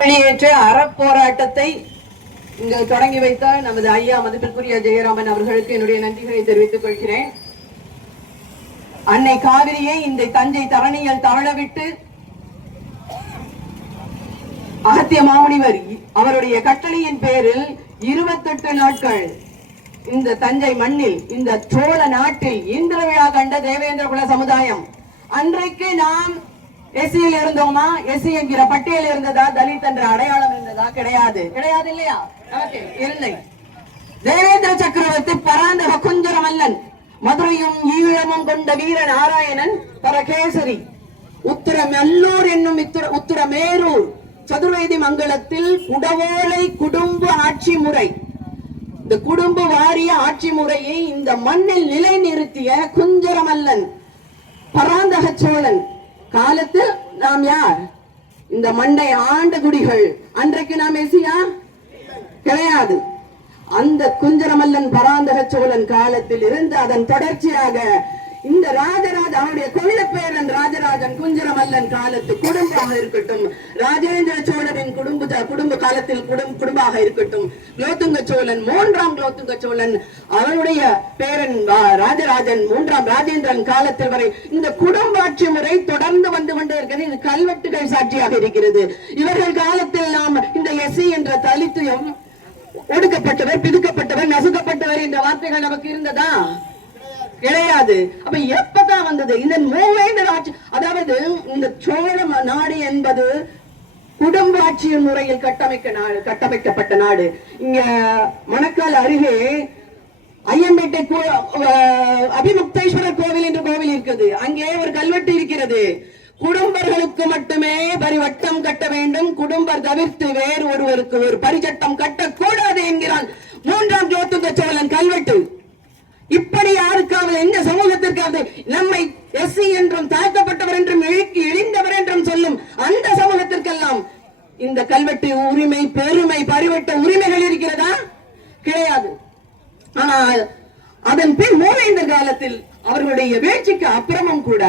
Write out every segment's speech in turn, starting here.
வெளியேற்ற அறப்போராட்டத்தை இங்கு தொடங்கி வைத்த நமது ஐயா மதிப்பிற்குரிய ஜெயராமன் அவர்களுக்கு என்னுடைய நன்றிகளை தெரிவித்துக் கொள்கிறேன். அன்னை காவிரியை இந்த தஞ்சை தரணியில் தவழவிட்டு அகத்திய மாமுனிவர் அவருடைய கட்டளையின் பேரில் 28 நாட்கள் இந்த தஞ்சை மண்ணில் இந்த சோழ நாட்டில் இந்திர விழா கண்ட தேவேந்திர குல சமுதாயம். அன்றைக்கு நாம் எஸ்சியில் இருந்தோமா? எஸ்சி என்கிற பட்டியல் இருந்ததா? தலித் என்ற அடையாளம் இருந்ததா? கிடையாது. கிடையாது இல்லையா? இல்லை. தேவேந்திர சக்கரவர்த்தி பராந்தக குஞ்சர மல்லன், மதுரையும் ஈழமும் கொண்ட வீர நாராயணன் பரகேசரி, உத்திரமல்லூர் என்னும் உத்திரமேரூர் சதுர்வேதி மங்கலத்தில் குடவோலை குடும்ப ஆட்சி முறை, இந்த குடும்ப வாரிய ஆட்சி முறையை இந்த மண்ணில் நிலைநிறுத்திய குஞ்சரமல்லன் பராந்தக சோழன் காலத்தில் நாம் யார்? இந்த மண்டை ஆண்ட குடிகள். அன்றைக்கு நாம் எசியா? கிடையாது. அந்த குஞ்சரமல்லன் பராந்தக சோழன் காலத்தில் இருந்து அதன் தொடர்ச்சியாக இந்த ராஜராஜ அவனுடைய கொள்ள பேரன் ராஜராஜன் குஞ்சரமல்லன் காலத்து குடும்பமாக இருக்கட்டும், ராஜேந்திர சோழனின் குடும்ப காலத்தில் குடும்பமாக இருக்கட்டும், குலோத்துங்க சோழன் 3ஆம் குலோத்துங்க சோழன் அவனுடைய பேரன் ராஜராஜன் 3ஆம் ராஜேந்திரன் காலத்தில் வரை இந்த குடும்பாட்சி முறை தொடர்ந்து வந்து கொண்டே இருக்கிறது. இது கல்வெட்டுகள் சாட்சியாக இருக்கிறது. இவர்கள் காலத்தில் நாம் இந்த எஸ்சி என்ற தலித்துவம், ஒடுக்கப்பட்டவர், பிதுக்கப்பட்டவர், நசுக்கப்பட்டவர் என்ற வார்த்தைகள் நமக்கு இருந்ததா? கிடையாது. அப்ப எப்பதான் வந்தது இந்த மூவேந்தர் ஆட்சி? அதாவது இந்த சோழ நாடு என்பது குடும்பாட்சியின் முறையில் கட்டமைக்கப்பட்ட நாடு. இங்க மணக்கால் அருகே ஐயம்பேட்டை அபிமுக்தேஸ்வரர் கோவில் என்ற கோவில் இருக்குது. அங்கே ஒரு கல்வெட்டு இருக்கிறது. குடும்பர்களுக்கு மட்டுமே பரிவட்டம் கட்ட வேண்டும், குடும்பர் தவிர்த்து வேறு ஒருவருக்கு ஒரு பரிச்சட்டம் கட்டக்கூடாது என்கிறான் 3ஆம் குலோத்துங்க சோழன் கல்வெட்டு. இப்படி யாருக்காவது, எந்த சமூகத்திற்காவது நம்மை எஸ்சி என்றும் தாக்கப்பட்டவர் என்றும் இழிந்தவர் என்றும் சொல்லும் அந்த சமூகத்திற்கெல்லாம் இந்த கல்வெட்டு உரிமை, பெருமை, பரிவட்ட உரிமைகள் இருக்கிறதா? கிடையாது. ஆனால் அதன் பின் மூவேந்தர் காலத்தில் அவர்களுடைய வீழ்ச்சிக்கு அப்புறமும் கூட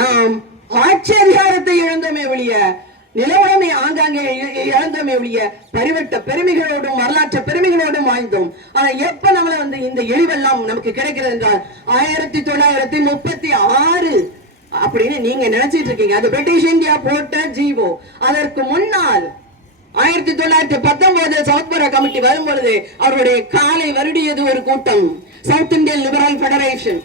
நாம் ஆட்சி அதிகாரத்தை இழந்தமே ஒழிய, நிலவுடைமை ஆங்காங்கே இழந்தமே ஒழிய, பரிவட்ட பெருமைகளோடும் வரலாற்று பெருமைகளோடும் வாழ்ந்தோம். ஆனா எப்ப நம்மள இந்த இழிவெல்லாம் நமக்கு கிடைக்கிறது என்றால் 1936 அப்படின்னு நீங்க நினைச்சிட்டு இருக்கீங்க. அது பிரிட்டிஷ் இந்தியா போட்ட ஜீவோ. அதற்கு முன்னால் 1919 சவுத்பரா கமிட்டி வரும்பொழுது அவருடைய காலை வருடியது ஒரு கூட்டம், சவுத் இந்தியன் லிபரல் பெடரேஷன்.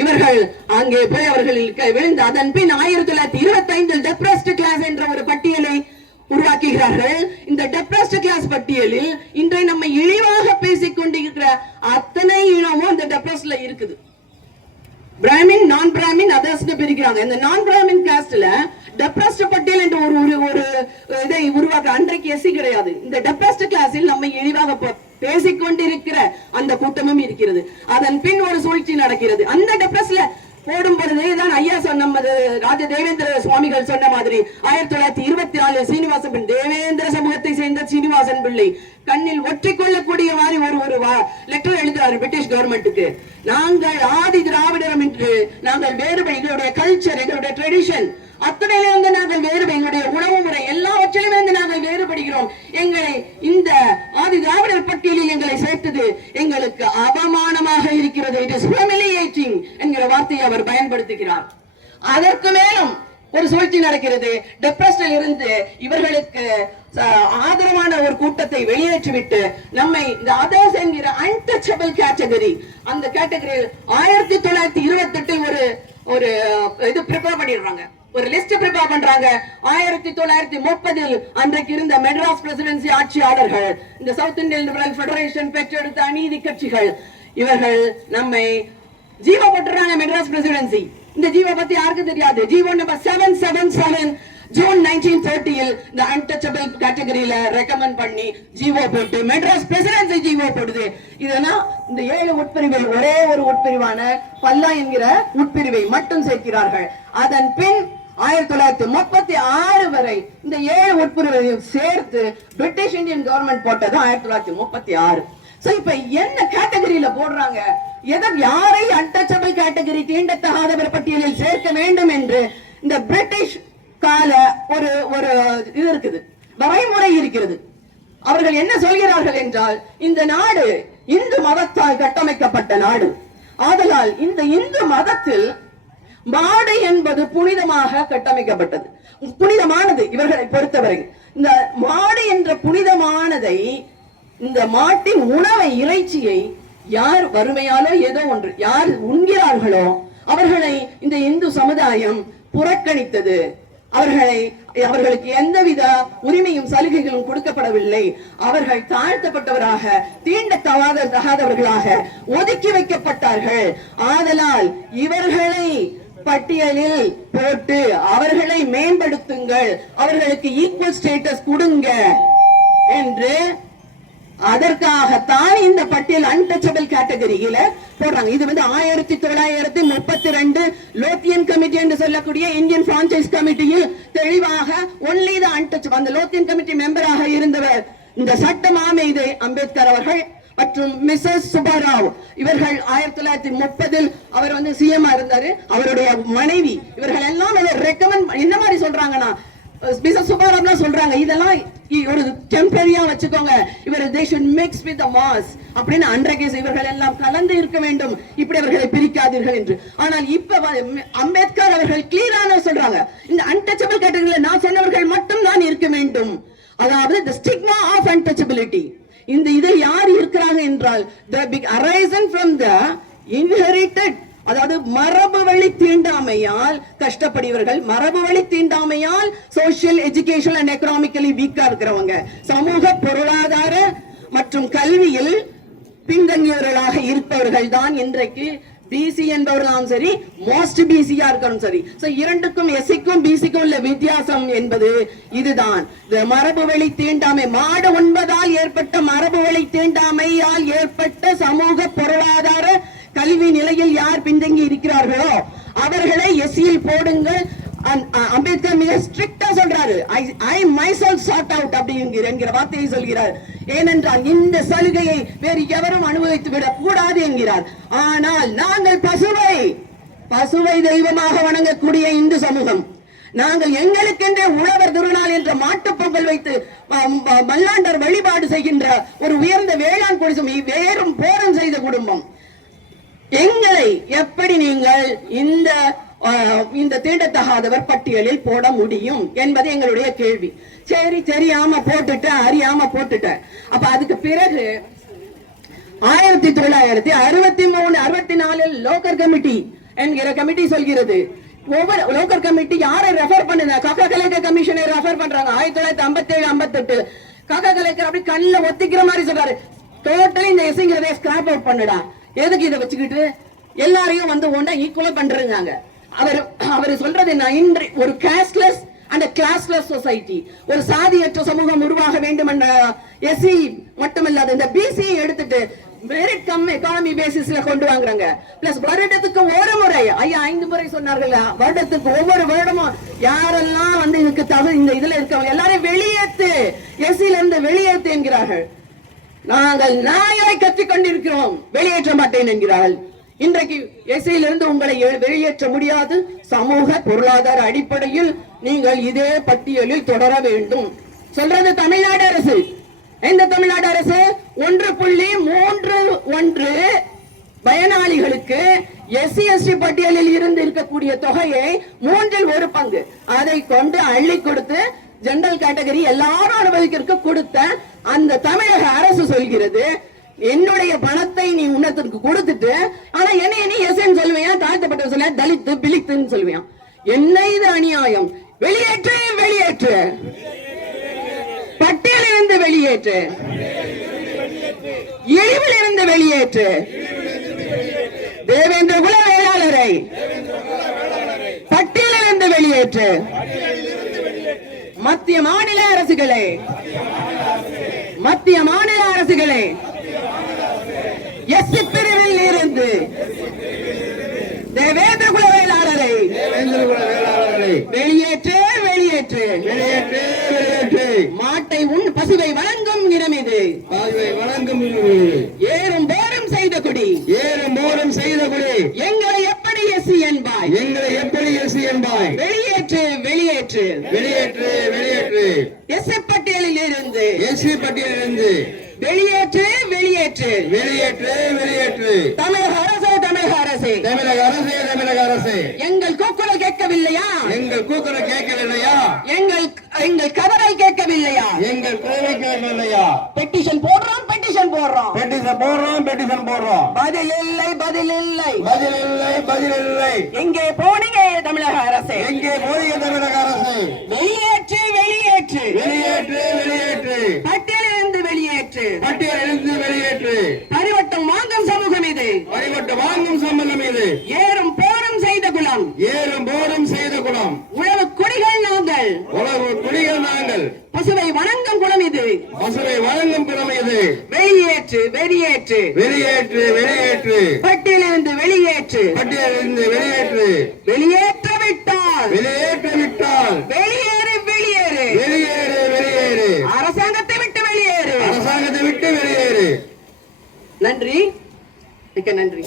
இவர்கள் அங்கே போய் அவர்களுக்கு விழுந்து அதன் பின் 1925 டெப்ரஸ்ட் கிளாஸ் என்ற ஒரு பட்டியலை உருவாக்குகிறார்கள். இந்த டெப்ரஸ்ட் கிளாஸ் பட்டியலில் இன்றை நம்ம இழிவாக பேசிக் கொண்டிருக்கிற அத்தனை இனமும் அந்த டெப்ரஸ்ட்ல இருக்குது. பிராமின், நான் பிராமின், அதர்ஸ் பிரிக்கிறாங்க. இந்த நான் பிராமின் காஸ்ட்ல டெப்ரஸ்ட் பட்டியல் என்ற ஒரு இதை உருவாக்க அன்றைக்கு எஸ்சி கிடையாது. இந்த டெப்ரஸ்ட் கிளாஸில் நம்ம இழிவாக பேசிக்கொண்டிருக்கிற அந்த கூட்டமும் இருக்கிறது. அதன் பின் ஒரு சூழ்ச்சி நடக்கிறது. அந்த டெப்ரஸ்ட்ல போடும் பொழுதுதான் ஐயா நமது ராஜ தேவேந்திர சுவாமிகள் சொன்ன மாதிரி 1924 சீனிவாசன் பிள்ளை, தேவேந்திர சமூகத்தை சேர்ந்த சீனிவாசன் பிள்ளை கண்ணில் ஒற்றிக்கொள்ளக்கூடிய மாதிரி ஒரு லெட்டர் எழுதுறாரு பிரிட்டிஷ் கவர்மெண்ட்டுக்கு. நாங்கள் ஆதி திராவிடரம் என்று நாங்கள் வேறுபை, எங்களுடைய கல்ச்சர், எங்களுடைய ட்ரெடிஷன் அத்தனையிலிருந்து நாங்கள் வேறுபை, எங்களுடைய உணவு முறை எல்லாவற்றிலிருந்து நாங்கள் வேறுபடுகிறோம். எங்களை இந்த ஆதி திராவிடர் பட்டியலில் எங்களை சேர்த்தது எங்களுக்கு அவமானமாக இருக்கிறது. இட் இஸ் ஹியூமிலியேட்டிங் என்கிற வார்த்தையை அவர் பயன்படுத்துகிறார். அதற்கு மேலும் ஒரு சூழ்ச்சி நடக்கிறது. டெப்ரஸ்டில் இருந்து இவர்களுக்கு ஆதரவான ஒரு கூட்டத்தை வெளியேற்றிவிட்டு நம்மை இந்த அதர்ஸ் என்கிற அன்டச்சபிள் கேட்டகரி, அந்த கேட்டகரியில் 1928 ஒரு இது ப்ரிப்பேர் பண்ணிடுறாங்க, ஒரு லிஸ்ட் ப்ரிப்பேர் பண்றாங்க. 1930 அன்றைக்கு இருந்த மெட்ராஸ் பிரசிடென்சி ஆட்சியாளர்கள், இந்த சவுத் இந்தியன் லிபரல் ஃபெடரேஷன் பெற்றெடுத்த அநீதி கட்சிகள், இவர்கள் நம்மை ஜீவோ போட்டுறாங்க மெட்ராஸ் பிரசிடென்சி. இந்த ஜீவோ பத்தி யாருக்கு தெரியாது? ஜீவோ நம்பர் 777 ஜூன் 1930 இந்த அன்டச்சபிள் கேட்டகரியில ரெக்கமெண்ட் பண்ணி ஜீவோ போட்டு மெட்ராஸ் பிரசிடென்சி ஜீவோ போடுது. இதெல்லாம் இந்த 7 உட்பிரிவை ஒரே ஒரு உட்பிரிவான பல்லா என்கிற உட்பிரிவை மட்டும் சேர்க்கிறார்கள். அதன் பின் 1936 வரை இந்த 7 உட்பிரிவையும் சேர்த்து பிரிட்டிஷ் இந்தியன் கவர்மெண்ட் போட்டது 1936. இப்ப என்ன கேட்டகரியில போடுறாங்க? யாரை அன்டச்சபிள் கேட்டகரி, தீண்டத்தகாதவர் பட்டியலில் சேர்க்க வேண்டும் என்று இந்த பிரிட்டிஷ் கால ஒரு இது இருக்குது. வரைமுறை இருக்கிறது. அவர்கள் என்ன சொல்கிறார்கள் என்றால், இந்த நாடு இந்து மதத்தால் கட்டமைக்கப்பட்ட நாடு. ஆதலால் இந்த இந்து மதத்தில் மாடு என்பது புனிதமாக கட்டமைக்கப்பட்டது, புனிதமானது. இவர்களை பொறுத்தவரை இந்த மாடு என்ற புனிதமானதை, இந்த மாட்டின் உணவை, இறைச்சியை யார் வறுமையாலோ ஏதோ ஒன்று யார் உண்கிறார்களோ அவர்களை இந்த இந்து சமுதாயம் புறக்கணித்தது. அவர்களுக்கு எந்தவித உரிமையும் சலுகைகளும் கொடுக்கப்படவில்லை. அவர்கள் தாழ்த்தப்பட்டவராக, தீண்டத்தகாதவர்களாக ஒதுக்கி வைக்கப்பட்டார்கள். ஆதலால் இவர்களை பட்டியலில் போட்டு அவர்களை மேம்படுத்துங்கள், அவர்களுக்கு ஈக்குவல் ஸ்டேட்டஸ் கொடுங்க என்று, அதற்காகத்தான் இந்த பட்டியல் அன்டச்சபிள் கேட்டகரியில போடுறாங்க. இது 1932 லோத்தியன் கமிட்டி என்று சொல்லக்கூடிய இந்தியன் பிரான்சைஸ் கமிட்டியில் தெளிவாக ஒன்லி தி அன்டச்சபிள், அந்த லோத்தியன் கமிட்டி மெம்பராக இருந்தவர் இந்த சட்டம் ஆமேதை அம்பேத்கர் அவர்கள் மற்றும் மிஸ்ஸஸ் சுப்பாராவ் இவர்கள் 1930 அவர் சிஎம் இருந்தாரு. அவருடைய மனைவி இவர்கள் எல்லாம் ரெக்கமெண்ட் என்ன மாதிரி சொல்றாங்கன்னா, மிஸ்ஸஸ் சுப்பாராவ் சொல்றாங்க, இதெல்லாம் ஒரு டெம்பரரியா வச்சுக்கோங்க, இவர் they should mix with the mass அப்படின்னு அன்றைக்கு இவர்கள் எல்லாம் கலந்து இருக்க வேண்டும், இப்படி அவர்களை பிரிக்காதீர்கள் என்று. ஆனால் இப்ப அம்பேத்கர் அவர்கள் கிளியரான சொல்றாங்க, இந்த அன்டச்சபிள் கேட்டகரியில நான் சொன்னவர்கள் மட்டும் தான் இருக்க வேண்டும். அதாவது the stigma of untouchability. இந்த இதில் யார் இருக்கிறாங்க என்றால் the big arisen from the inherited, அதாவது மரபு வழி தீண்டாமையால் கஷ்டப்படுகிறவர்கள், மரபு வழி தீண்டாமையால் சோசியல், எஜுகேஷன் அண்ட் எக்கனாமிக்கலி வீக்கா இருக்கிறவங்க, சமூக பொருளாதார மற்றும் கல்வியில் பின்தங்கியவர்களாக இருப்பவர்கள் தான் இன்றைக்கு பிசி என்பவர்களும் சரி, மோஸ்ட் பிசியா இருக்கணும் சரி. இரண்டுக்கும் எஸ்சிக்கும் பிசிக்கும் உள்ள வித்தியாசம் என்பது இதுதான். மரபு வழி தீண்டாமை, மாடு உண்பதால் ஏற்பட்ட மரபு வழி தீண்டாமையால் ஏற்பட்ட சமூக பொருளாதார கல்வி நிலையில் யார் பின்தங்கி இருக்கிறார்களோ அவர்களை எஸ்சியில் போடுங்கள். அம்பேத்கர் மிக ஸ்ட்ரிக்டா சொல்றாரு, ஐ myself sort out என்கிற வார்த்தையை சொல்கிறார். ஏனென்றால் இந்த சலுகையை வேறு எவரும் அனுபவித்து விடக் கூடாது என்கிறார். ஆனால் நாங்கள் பசுவை தெய்வமாக வணங்கக்கூடிய இந்து சமூகம், நாங்கள் எங்களுக்கென்றே உழவர் திருநாள் என்ற மாட்டுப் பொங்கல் வைத்து மல்லாண்டர் வழிபாடு செய்கின்ற ஒரு உயர்ந்த வேளாண் குடிசம், வேறும் போரம் செய்த குடும்பம், எங்களை எப்படி நீங்கள் இந்த தீண்டத்தகாதவர் பட்டியலில் போட முடியும் என்பது எங்களுடைய கேள்வி. சரி, தெரியாம போட்டுட்ட, அறியாம போட்டுட்ட. அப்ப அதுக்கு பிறகு 1963-64 லோக்கர் கமிட்டி என்கிற கமிட்டி சொல்கிறது, ஒவ்வொரு லோக்கர் கமிட்டி யாரை ரெஃபர் பண்ணுங்க, காக்கா கலேக்கர் கமிஷனை ரெஃபர் பண்றாங்க. 1957-58 காக்கா கலேக்கர் அப்படி கண்ணில் ஒத்திக்கிற மாதிரி சொல்றாரு, டோட்டலி இந்த எஸ்ங்கிறதை ஸ்கிராப் அவுட் பண்ணுடா, எதுக்கு இதை வச்சுக்கிட்டு எல்லாரையும் ஒண்ணா ஈக்குவலா பண்றாங்க. அவர் சொல்றது என்ன, இன்று ஒரு கேஸ்ட்லெஸ் அண்ட் கிளாஸ்லெஸ் சொசைட்டி, ஒரு சாதியற்ற சமூகம் உருவாக வேண்டும் என்ற எஸ்சி மட்டுமல்லாத இந்த பிசி எடுத்துட்டு மெரிட் கம் எக்கானமி பேசிஸ்ல கொண்டு வாங்குறாங்க. பிளஸ் வருடத்துக்கு ஒரு முறை, 5 முறை சொன்னார்கள், வருடத்துக்கு ஒவ்வொரு வருடமும் யாரெல்லாம் இதுக்கு இந்த இதுல இருக்கவங்க எல்லாரையும் வெளியேற்று, எஸ்சில இருந்து வெளியேற்று என்கிறார்கள். நாங்கள் நாயை கத்திக் கொண்டிருக்கிறோம், வெளியேற்ற மாட்டேன் என்கிறார்கள். இன்றைக்கு எஸ்சியிலிருந்து உங்களை வெளியேற்ற முடியாது, சமூக பொருளாதார அடிப்படையில் நீங்கள் இதே பட்டியலில் தொடர வேண்டும் சொல்றது தமிழ்நாடு அரசு. இந்த தமிழ்நாடு அரசு 1.31 பயனாளிகளுக்கு எஸ்சி எஸ்டி பட்டியலில் இருந்து இருக்கக்கூடிய தொகையை 1/3 பங்கு அதை கொண்டு அள்ளி கொடுத்து ஜெனரல் கேட்டகரி எல்லாரும் அனுபவிக்கிறதுக்கு கொடுத்த அந்த தமிழக அரசு சொல்கிறது, என்னுடைய பணத்தை நீ உன்னத்திற்கு கொடுத்துட்டு, ஆனா என்ன நீ எஸ்ன்னு சொல்லுவேன், தாழ்த்தப்பட்ட சொல்ல தலித்து பிலித்துன்னு சொல்லுவேன். என்ன இது அநியாயம்? வெளியேற்று, வெளியேற்று, பட்டியலிருந்து வெளியேற்று, இழிவிலிருந்து வெளியேற்று, தேவேந்திர குல வேளாளரை பட்டியலிருந்து வெளியேற்று, மத்திய மாநில அரசுகளே எஸ்சி பிரிவில் இருந்து தேவேந்திர குல வேளாளரை வெளியேற்று, வெளியேற்று, வெளியேற்று, வெளியேற்று. மாட்டை பசுவை வழங்கும் இனம் இது, வழங்கும் ஏறும் போரும் செய்த குடி, ஏறும் போரும் செய்த குடி. எங்களை எப்படி எஸ்சி என்பாய், எங்களை எப்படி எஸ்சி என்பாய்? வெளியேற்று, வெளியேற்று, வெளியேற்று, வெளியேற்று. எஸ்சி பட்டியல் எஸ்சி பட்டியலிலிருந்து வெளியேற்று வெளியேற்று வெளியேற்று வெளியேற்று. தமிழக அரசே தமிழக அரசே தமிழக அரசே தமிழக அரசே எங்கள் கூக்குரல் கேட்கவில்லையா? எங்கள் கூக்குரல் கேட்கவில்லையா? எங்கள் கதரை கேட்கவில்லையா? எங்கள் குரலை கேட்கவில்லையா? பெட்டிஷன் போடுறோம் பெட்டிஷன் போடுறோம் பெட்டிஷன் போடுறோம். பதில் இல்லை பதில் இல்லை பதில் இல்லை பதில் இல்லை. எங்கே போனீங்க தமிழக அரசே? எங்கே போதிய தமிழக அரசு? வெளியேற்று வெளியேற்று வெளியேற்று வெளியேற்று. பட்டியலிருந்து வெளியேற்று பட்டியலிருந்து வெளியேற்று. பரிவட்டம் வாங்கும் சமூகம் இது. வழிபட்டு வாங்கும் சம்பந்தம் இது. ஏறும் போரும் செய்த குலம். ஏறும் போரும் செய்த குலம். உழவு குடிகள் நாங்கள். உழவு குடிகள் நாங்கள். பசுவை வணங்கும் குலம் இது. பசுவை வழங்கும் குலம் இது. வெளியேற்று வெளியேற்று வெளியேற்று வெளியேற்று. பட்டியலிருந்து வெளியேற்று பட்டியலிருந்து வெளியேற்று. வெளியேற்ற விட்டால் வெளியேற்று விட்டால் வெளியேறு வெளியேறு வெளியேறு வெளியேறு. அரசாங்கத்தை விட்டு வெளியேறு. அரசாங்கத்தை விட்டு வெளியேறு. நன்றி, மிக்க நன்றி.